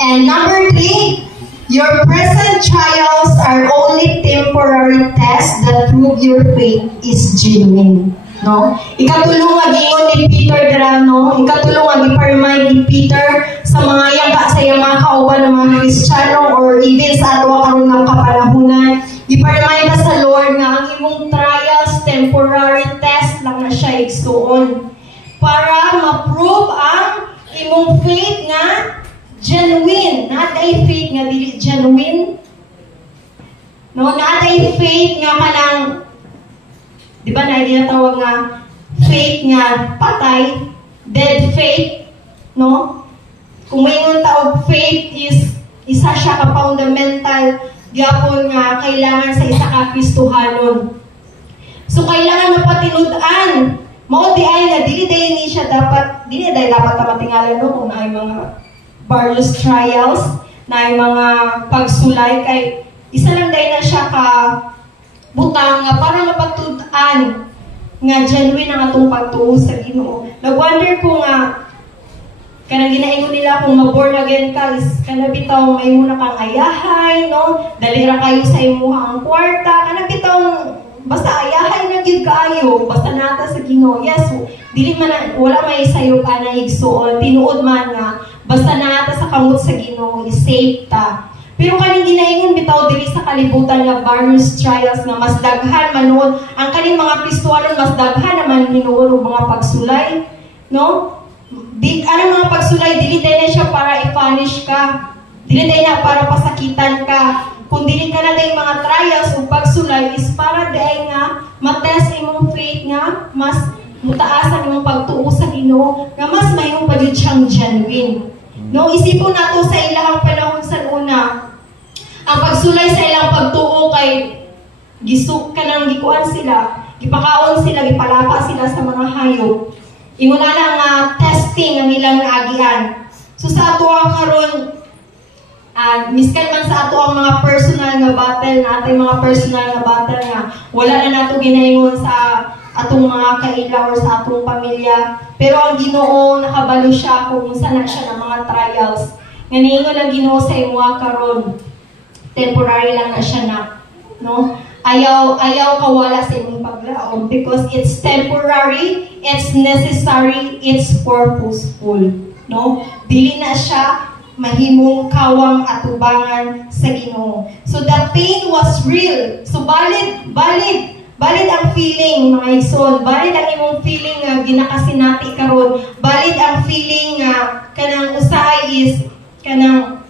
And number 3, your present trials are only temporary tests that prove your faith is genuine. No? Ikatulong nga gingon ni Peter Grano, ikatulong nga giparmay ni Peter sa mga yaga sa iyang mga kauban ng mga Kristiyano or even sa ato karon nga kapanahunan. Giparmay na sa Lord nga ang imong trials temporary test lang na siya igsuon para ma-prove ang imong faith nga genuine. Not ay faith nga dili genuine. No, not ay faith nga kanang di ba na ginatawag nga faith nga patay, dead faith, no? Kung may tawag faith is isa siya ka fundamental gyapon nga kailangan sa isa ka Kristohanon. So kailangan mapatinud-an. Mao di ay nga dili dapat matingalan no kung ay mga various trials, na ay mga pagsulay kay isa lang dahil na siya ka butang nga para mapatudan nga genuine ang atong pagtuo sa Ginoo. Nag-wonder ko nga kanang ginaingon nila kung ma-born again ka is kanang bitaw may muna kang ayahay, no? Dali ra kayo sa imuhang kwarta, kanang bitaw basta ayahay na gyud kaayo, basta nata sa Ginoo. Yes, dili man wala may sayo ka na igsuon, tinuod man nga basta nata sa kamot sa Ginoo is safe ta. Pero kaning ginaingon bitaw dili sa kalibutan nga various trials nga mas daghan manuod ang kaning mga Kristohanon mas daghan naman hinuon og mga pagsulay, no? Ano mga pagsulay dili dai siya para i-punish ka. Dili dai na para pasakitan ka. Kung dili ka na dai mga trials ug pagsulay is para dai nga matest imong faith nga mas mutaasan imong pagtuo sa Ginoo nga mas mahimo pa jud siyang genuine. No, isipon nato sa ilahang panahon sa una. Ang pagsulay sa ilang pagtuo kay gisuk ka nang gikuan sila, gipakaon sila, gipalapa sila sa mga hayop. Ingon na lang testing ang ilang naagian. So sa ato ang karon miskan man sa ato ang mga personal nga battle na atay mga personal nga battle nga wala na nato ginaingon sa atong mga kaila or sa atong pamilya. Pero ang Ginoo nakabalo siya kung saan na siya ng mga trials. Nga niingon ang Ginoo sa imuha karon. Temporary lang na siya na, no? Ayaw kawala sa imong paglaom because it's temporary, it's necessary, it's purposeful, no? Dili na siya mahimong kawang atubangan sa Ginoo. So the pain was real. So valid ang feeling, mga igsoon. Valid ang imong feeling nga ginakasinati karon. Valid ang feeling nga kanang usahay is kanang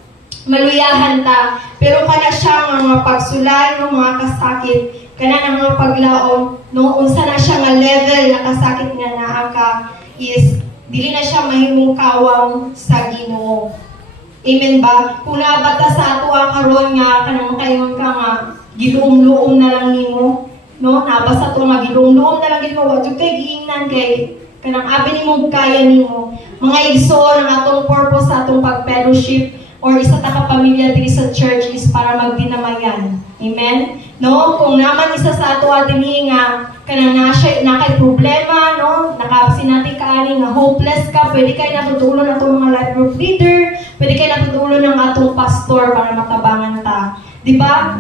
maluyahan ta. Pero kana siya mga pagsulay, no, mga kasakit, kana ang mga paglaom, no, unsa na siya nga level na kasakit nga naa ka is dili na siya mahimong kawang sa Ginoo. Amen ba? Kung nabata sa ato karon nga kanang makaingon ka nga giluom-luom na lang nimo, no? Nabasa to nga giluom-luom na lang nimo, wa jud kay giingnan kay kanang abi nimo kaya nimo. Mga igsoon ang atong purpose sa atong pag-fellowship or isa ta ka pamilya diri sa church is para magdinamayan. Amen? No, kung naman isa sa ato dinhi nga kanang nakay problema, no, nakasinati ka ani nga hopeless ka, pwede kay natutulon atong mga life group leader, pwede kay natutulon ng atong pastor para matabangan ta. Di ba?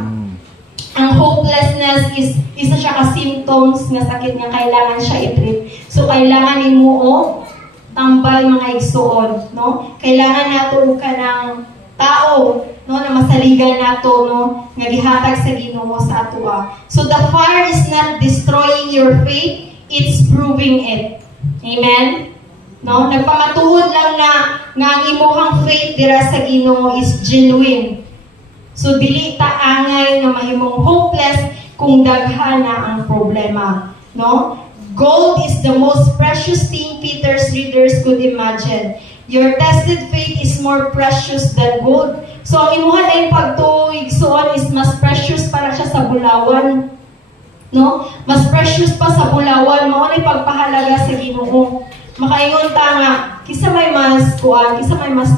Ang hopelessness is isa siya ka symptoms nga sakit nga kailangan siya i-treat. So kailangan nimo tambal mga igsoon, no? Kailangan nato ka ng tao, no, na masaligan nato, no, nga gihatag sa Ginoo sa atoa. So the fire is not destroying your faith, it's proving it. Amen. No, nagpamatuod lang na nga ang imong faith dira sa Ginoo is genuine. So dili ta angay na mahimong hopeless kung daghan na ang problema, no? Gold is the most precious thing Peter's readers could imagine. Your tested faith is more precious than gold. So, ang imuha na yung pagtuig soon is mas precious para siya sa bulawan. No? Mas precious pa sa bulawan. Mao na pagpahalaga sa Ginoo. Makaingon ta nga, kisa may mas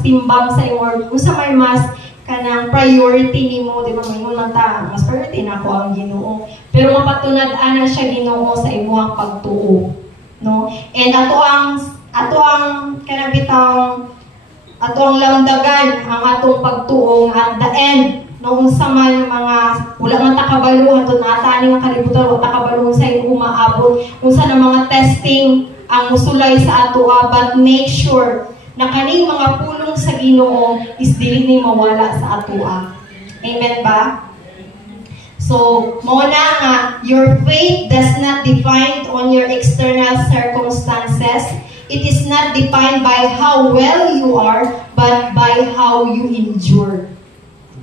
timbang sa imong, kisa may mas kanang priority nimo, di ba? Mayroon lang ta, mas priority na ako ang Ginoo. Pero mapatunad-ana siya Ginoo sa imong pagtuo, no? And ato ang lamdagan ang atong pagtuo at the end, no, unsa man mga wala man ta kabalo ato natani nga kalibutan wala ta kabalo sa imong maabot, unsa na mga testing ang musulay sa atoa, but make sure na kaning mga pulong sa Ginoo is dili ni mawala sa atoa. Amen ba? So, mo na nga, your faith does not define on your external circumstances. It is not defined by how well you are, but by how you endure.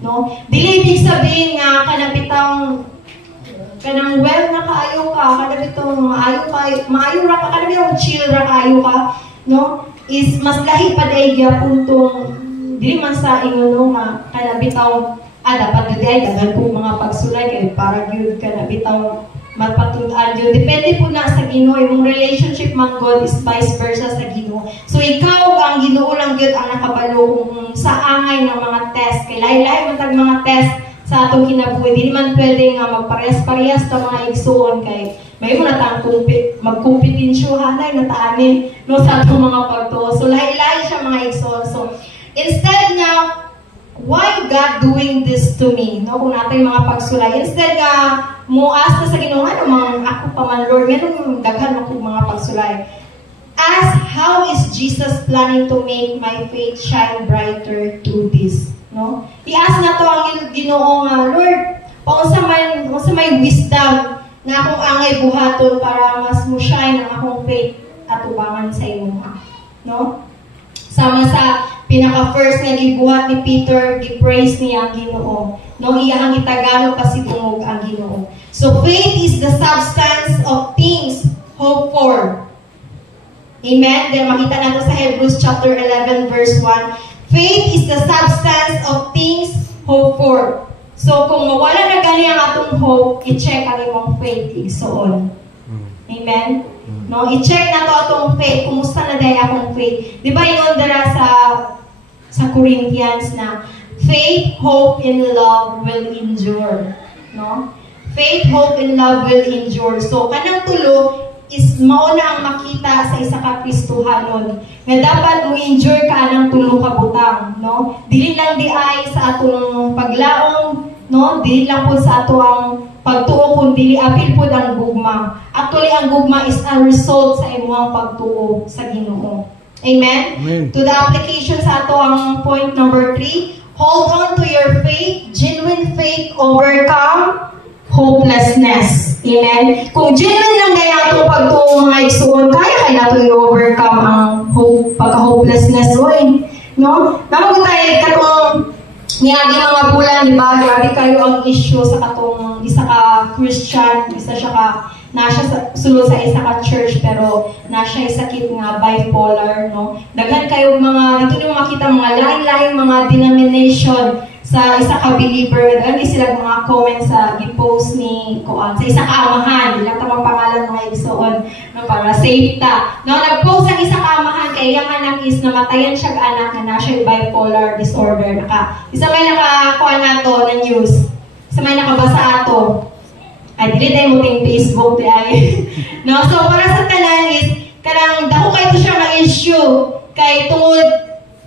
No? Dili ibig sabihin nga kanang well na kaayo ka, maayo ra ka, kanang chill ra kaayo ka, no? Is mas lahi pa dahil puntong dili man sa ingon nga kana bitaw dapat gyud ay dagan ko mga pagsulay kay para gyud kana bitaw magpatud-an gyud depende po na sa Ginoo. Imong relationship man God is vice versa sa Ginoo. So ikaw ang Ginoo lang gyud ang nakabalo kung sa angay ng mga test kay lahi-lahi man tag mga test sa atong kinabuhi. Dili man pwede nga magparehas-parehas ta mga igsoon kay may mo na tang magkumpetensyohanay na taanin no sa atong mga pagtuo. So lahi-lahi siya mga igsoon. So instead na why God doing this to me? No, kung natin mga pagsulay. Instead nga muas na sa Ginoo ano mga ako pa man Lord, meron daghan ako mga pagsulay. Ask how is Jesus planning to make my faith shine brighter through this? No? I-ask na to ang Ginoo nga Lord, paunsa may wisdom na akong angay buhaton para mas mo-shine ang akong faith at ubangan sa imo. No? Sama sa pinaka-first nga gibuhat ni Peter, gi-praise niya ang Ginoo. No, iyang itagalog pasidungog ang Ginoo. So faith is the substance of things hoped for. Amen? Then makita nato sa Hebrews chapter 11 verse 1. Faith is the substance of things hoped for. So, kung mawala na gani ang atong hope, i-check ang imong faith, igsoon. Amen? No, i-check na to atong faith. Kumusta na dahil akong faith? Di ba yun dara sa Corinthians na faith, hope, and love will endure. No? Faith, hope, and love will endure. So, kanang tulo is mauna ang makita sa isa ka Kristohanon nga dapat mo endure ka ng tulo ka butang, no? Dili lang di ay sa atong paglaong, no? Dili lang po sa atong pagtuo kundi apil po ang gugma. Actually ang gugma is a result sa imong pagtuo sa Ginoo. Amen? Amen. To the application sa ato ang point number 3, hold on to your faith. Genuine faith overcome hopelessness. Amen? Kung genuine lang kaya itong pagtuong mga igsoon, kaya nato i-overcome ang pagka-hopelessness. No? Naman tayo katong niyagi mga bulan, di ba? Grabe kayo ang issue sa katong isa ka Christian, isa siya ka nasya sulod sa isa ka church pero nasya sakit nga bipolar, no? Daghan kayo mga dito niyo makita mga lain-lain mga denomination sa isa ka believer. Daghan sila mga comments sa gi-post ni Kuan sa isa ka amahan, ilang tamang pangalan mga igsoon, no, para safe ta. No, nag-post ang isa ka amahan kay iyang anak is namatayan siya ka anak na nasya bipolar disorder. Isa may nakakuha nato na news. Isa may nakabasa ato. Ay, dili tayo mo ting Facebook, di ay. No? So, para sa tanan is, kanang dako kayo siya ng issue, kay tungod,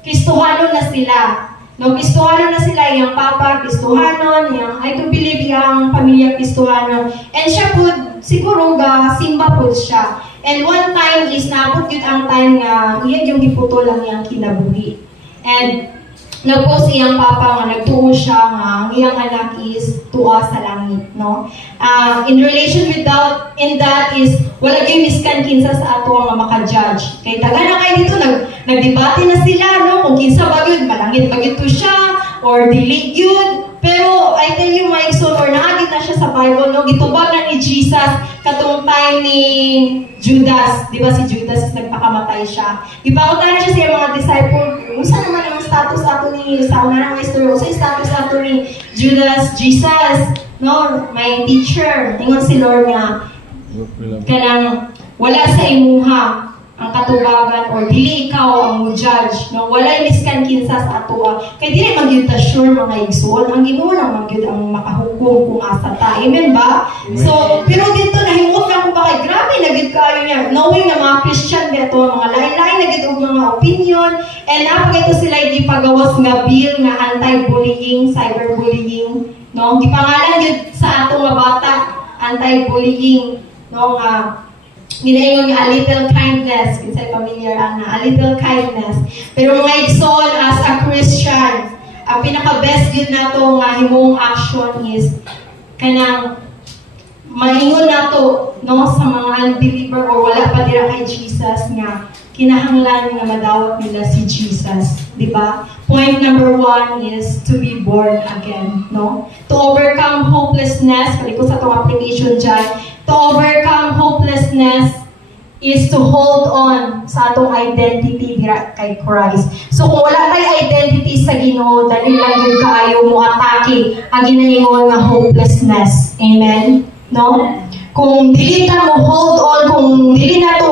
Kristohanon na sila. No, Kristohanon na sila, yung papa, Kristohanon, yung, I do believe yung pamilya Kristohanon. And siya po, siguro simba po siya. And one time is naabot yun ang time nga iya yung giputol lang iyang kinabuhi. And nagpost iyang papa nga nagtuo siya nga ang iyang anak is tuwa sa langit, no? In relation with that, in that is wala gyud miskan kinsa sa ato nga maka-judge. Kay taga na kay dito nagdebate na sila, no, kung kinsa ba gyud malangit ba gyud to siya or dili gyud. Pero I tell you my son, or naagit na siya sa Bible, no, gitubag na ni Jesus katong time ni Judas, di ba si Judas is nagpakamatay siya. Ipangutan na siya sa mga disciple, unsa naman ang status ato ni sa una nga istorya, unsa status ato ni Judas, Jesus, no, my teacher, ingon si Lord nga kanang wala sa imuha ang katubagan or dili ikaw ang judge, no, walay miskan kinsa sa atoa kay dili man gyud ta sure mga igsoon, ang Ginoo lang man gyud ang makahukom kung asa ta, amen ba? So pero dito nahimot ka ko ba kay grabe na gyud kaayo niya knowing na mga Christian dito mga lain-lain na gyud og mga opinion, and napagito sila gipagawas nga bill nga anti-bullying, cyberbullying, no, gipangalan gyud sa ato nga bata anti-bullying, no, nga ginaingon nga a little kindness, kinsay familiar ana, a little kindness. Pero mga igsoon, as a Christian, ang pinaka-best yun nato nga himong action is kanang maingon nato, no, sa mga unbeliever or wala pa dira kay Jesus nga kinahanglan nga madawat nila si Jesus, di ba? Point number 1 is to be born again, no? To overcome hopelessness, paliko sa itong application dyan, to overcome hopelessness is to hold on sa atong identity dira kay Christ. So kung wala tay identity sa Ginoo, dali lang yun kaayo mo atake ang ginaingon nga hopelessness. Amen? No? Kung dili ta mo hold on, kung dili na to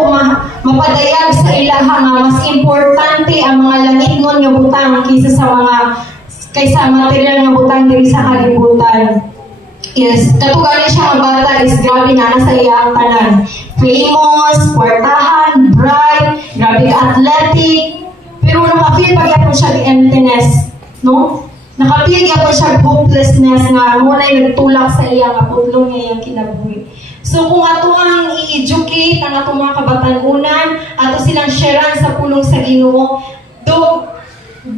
mapadayag sa ilaha nga mas importante ang mga langingon nga butang kaysa material nga butang diri sa kalibutan. Yes, katugan siya ang bata is grabe na nasa iyang tanan. Famous, kwartahan, bright, grabe athletic, pero nakafeel pa gyapon siya emptiness, no? Nakapil gyapon siya hopelessness nga muna nagtulak sa iyang aputlong niya iyang kinabuhi. So kung ato ang i-educate ang ato mga kabatanunan, ato silang sharean sa pulong sa Ginoo, do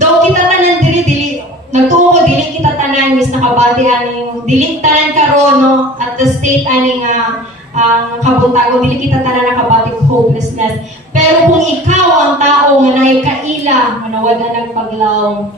kita tanan dili nagtuo ko dili kita tanan mis nakabati aning dili tanan karon, no, at the state aning kabuntago dili kita tanan nakabati og hopelessness. Pero kung ikaw ang tao nga naay kaila nga nawala nagpaglaom,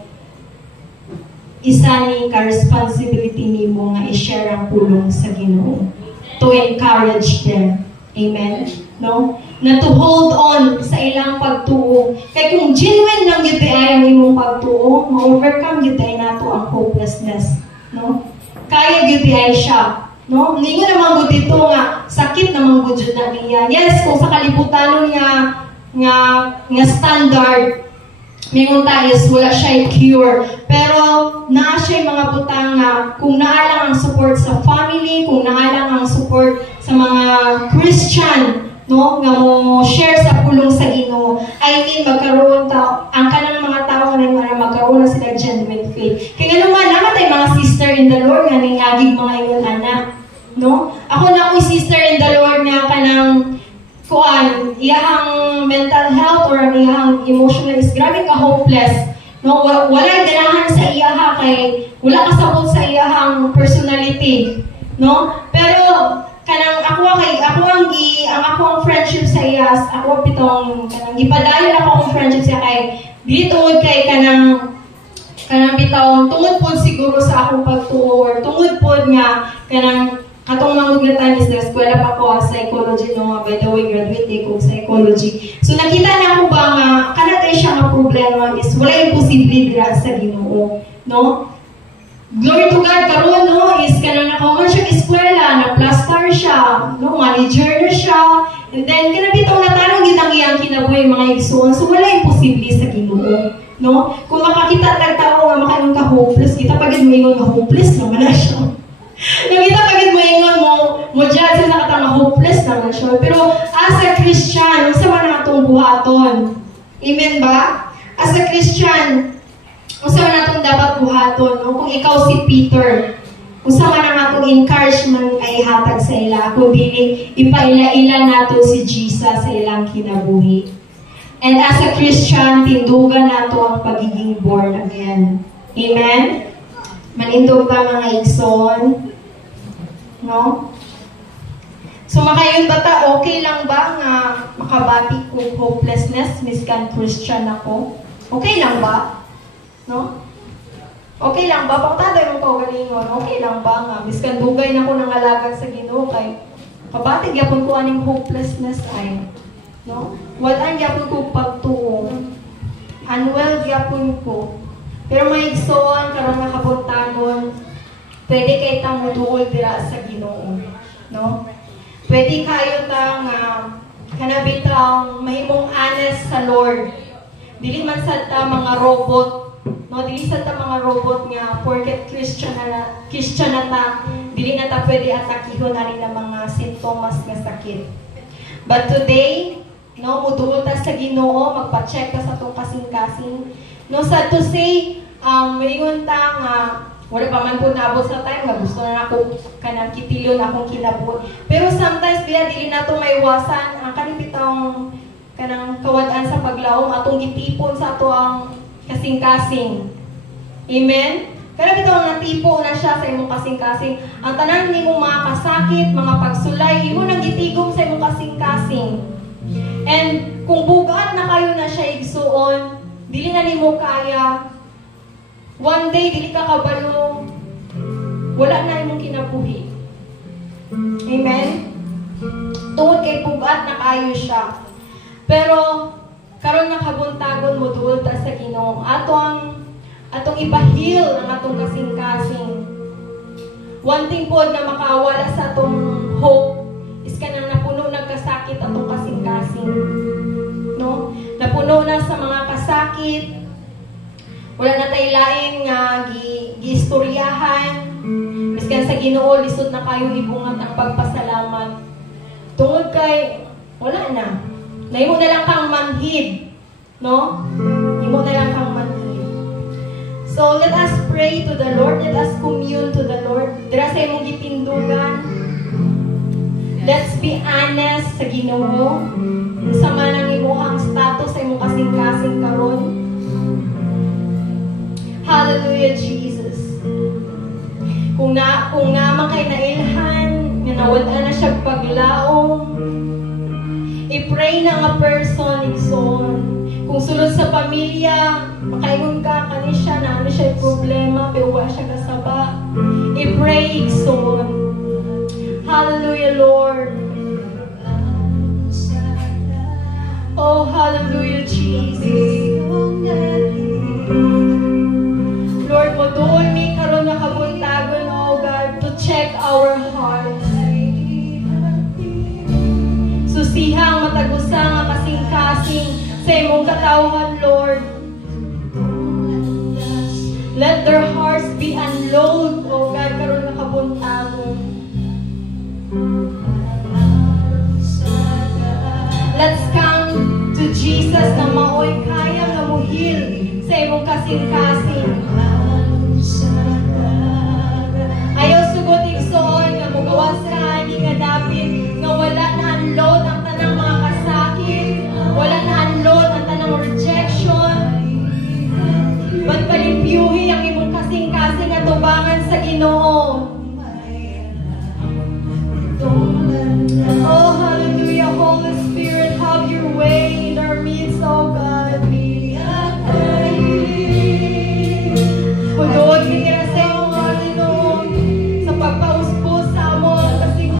isa ni ka responsibility nimo nga i-share ang pulong sa Ginoo to encourage them. Amen? No? Na to hold on sa ilang pagtuo. Kaya kung genuine lang yun ay ang imong pagtuo, ma-overcome yun ay nato ang hopelessness. No? Kaya yun ay siya. No? Hindi nga naman po dito nga, sakit naman po dyan na niya. Yes, kung sa kalibutan nga standard, mingon tayo, wala siya cure. Pero, naa siya mga butang nga, kung naalang ang support sa family, kung naalang ang support sa mga Christian, no, nga mo share sa pulong sa Ginoo, I mean, magkaroon ang kanang mga tao nga magkaroon na sila genuine faith. Kaya naman, naman mga sister in the Lord nga ningagig mga iyon anak, no? Ako na ako'y sister in the Lord nga kanang iyahang mental health or iyahang emotional is grabe ka hopeless, no? Walay ganahan sa iyaha kay wala kasabot sa iyahang personality, no? Pero kanang ako ang friendship sa iyas, ako pitong kanang gipadayon ako ang friendship sa kay dito kay kanang bitaw tungod pod siguro sa akong pagtuo or tungod pod nga kanang katong manguglatan is na eskwela pa ko psychology, no, by the way graduate ko psychology. So nakita na ako ba nga kanatay siya nga problema is wala imposible dira sa Ginoo, no? Glory to God karon, no, is kanang nakauman siya eskwela, na-plaster siya, no, manager na siya, and then kinabitaw na tanong gid ang iyang kinabuhi mga igsoon. So wala imposible sa Ginoo, no? Kung makakita tag tao nga makaingon ka hopeless, kita pagid mo ingon nga hopeless naman na siya. Nakita pagid mo ingon mo judge sa katang hopeless naman siya. Pero as a Christian, unsa man natong buhaton? Amen ba? As a Christian, unsa man natong dapat buhaton, no? Kung ikaw si Peter, usa man ang akong encouragement ay hatag sa ila, kundi ipaila-ila nato si Jesus sa ilang kinabuhi. And as a Christian, tindugan nato ang pagiging born again. Amen? Manindog ta mga igsoon? No? So makayon bata, okay lang ba nga makabati kong hopelessness, miskan Christian ako? Okay lang ba? No? Okay lang ba? Pagtaday mong kaugalingon, okay lang ba nga? Miskan dugay na ko ng alagan sa Ginoo kay kabatig yapon ko aning hopelessness ay. No? Walaan yapon ko pagtuo. Unwell yapon ko. Pero may igsoon, karon nga kabuntagon, pwede kay tang muduol dira sa Ginoo. No? Pwede kayo tang kanabitang mahimong honest sa Lord. Dili man sa ta mga robot. No, dili sa ta mga robot nga porket Christian na ta, dili na ta pwede atakihon ani na mga sintomas nga sakit. But today, no, muduol ta sa Ginoo, magpa-check ta sa tong kasing-kasing. No, sa to say, mayon ta nga wala pa man po naabot sa time nga gusto na ako kanang kitilyon akong kinabuhi. Pero sometimes biya dili nato maiwasan ang kanibitang kanang kawadan sa paglaom atong gitipon sa ato ang kasing-kasing. Amen? Pero bitaw natipo na siya sa imong kasing-kasing. Ang tanan nimong mga kasakit, mga pagsulay, imo nang gitigom sa imong kasing-kasing. And kung bugat na kayo na siya igsuon, dili na nimo kaya. One day dili ka kabalo. Wala na imong kinabuhi. Amen? Tungod kay bugat na kayo siya. Pero karon nga kabuntagon mo duol ta sa Ginoo. Atong ipahil ang atong kasing-kasing. One thing po na makawala sa atong hope is kanang napuno ng kasakit atong kasing-kasing. No? Napuno na sa mga kasakit. Wala na tay lain nga giistoryahan. Miskan sa Ginoo lisod na kayo ibungat ang pagpasalamat. Tungod kay wala na. Naimo na lang kang manhid, no? Imo na lang kang manhid. So, let us pray to the Lord. Let us commune to the Lord. Dira sa imong gitindugan. Let's be honest sa Ginoo. Sa man ang imuhang status sa imong kasing-kasing karon. Hallelujah, Jesus. Kung naman kay nailhan, nga nawala na siya paglaom, i-pray na nga person, igsoon. Kung sulod sa pamilya, makaingon ka, kani siya, na ano siya problema, pero wala siya kasaba. I-pray, igsoon. Hallelujah, Lord. Oh, hallelujah, Jesus. Lord, mo doon mi karon nga kabuntagon, oh God, to check our hearts. Susihang matagusa nga kasing-kasing sa imong katawhan, Lord. Let their hearts be unload, O God, karon nga kabuntagon. Let's come to Jesus na maoy kaya nga muhil sa imong kasing-kasing.